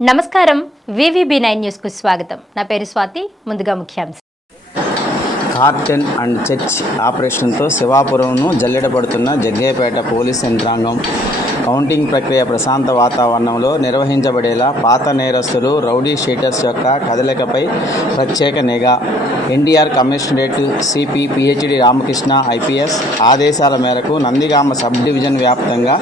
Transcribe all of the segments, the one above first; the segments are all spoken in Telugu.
నమస్కారం. వివిబి నైన్ న్యూస్కు స్వాగతం. నా పేరు స్వాతి ముందుగా ముఖ్యాంశం. కార్టెన్ అండ్ చర్చ్ ఆపరేషన్తో శివాపురంను జల్లెడబడుతున్న జగ్గయ్యపేట పోలీస్ యంత్రాంగం కౌంటింగ్ ప్రక్రియ ప్రశాంత వాతావరణంలో నిర్వహించబడేలా పాత నేరస్తులు రౌడీ షీటర్స్ యొక్క కదలికపై ప్రత్యేక నిఘా. NTR commissionerate CP PHD Ramakrishna IPS ఆదేశాల మేరకు నందిగామ సబ్ డివిజన్ వ్యాప్తంగా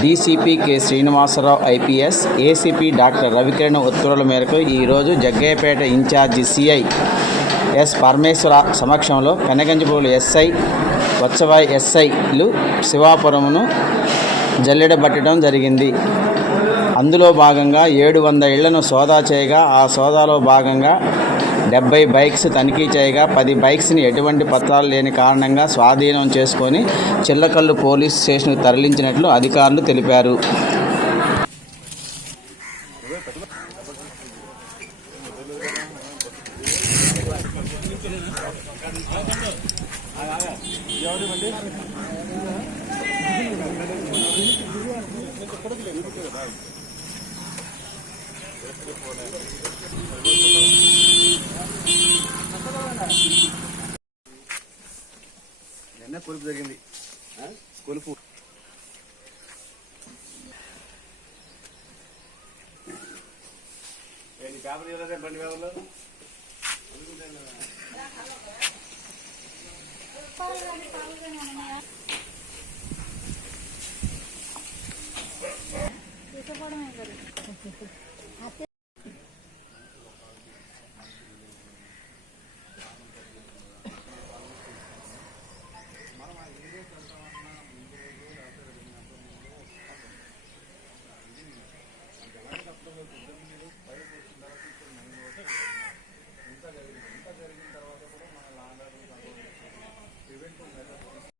DCP K Srinivasarao IPS ACP doctor Ravikiran ఉత్తర్వుల మేరకు ఈరోజు Jaggayyapeta incharge CI S Parameshwara సమక్షంలో పెనగంజపూలు ఎస్ఐ వత్సవాయి ఎస్ఐలు శివాపురమును జల్లెడబట్టడం జరిగింది. అందులో భాగంగా ఏడు వంద ఇళ్ళను సోదా చేయగా ఆ సోదాలో భాగంగా డెబ్బై బైక్స్ తనిఖీ చేయగా పది బైక్స్ని ఎటువంటి పత్రాలు లేని కారణంగా స్వాధీనం చేసుకొని చిల్లకల్లు పోలీస్ స్టేషన్కు తరలించినట్లు అధికారులు తెలిపారు. చిన్న కొలుపు జరిగింది. కొలుపు. పేపర్ చూడలేదు బండి పేపర్లో?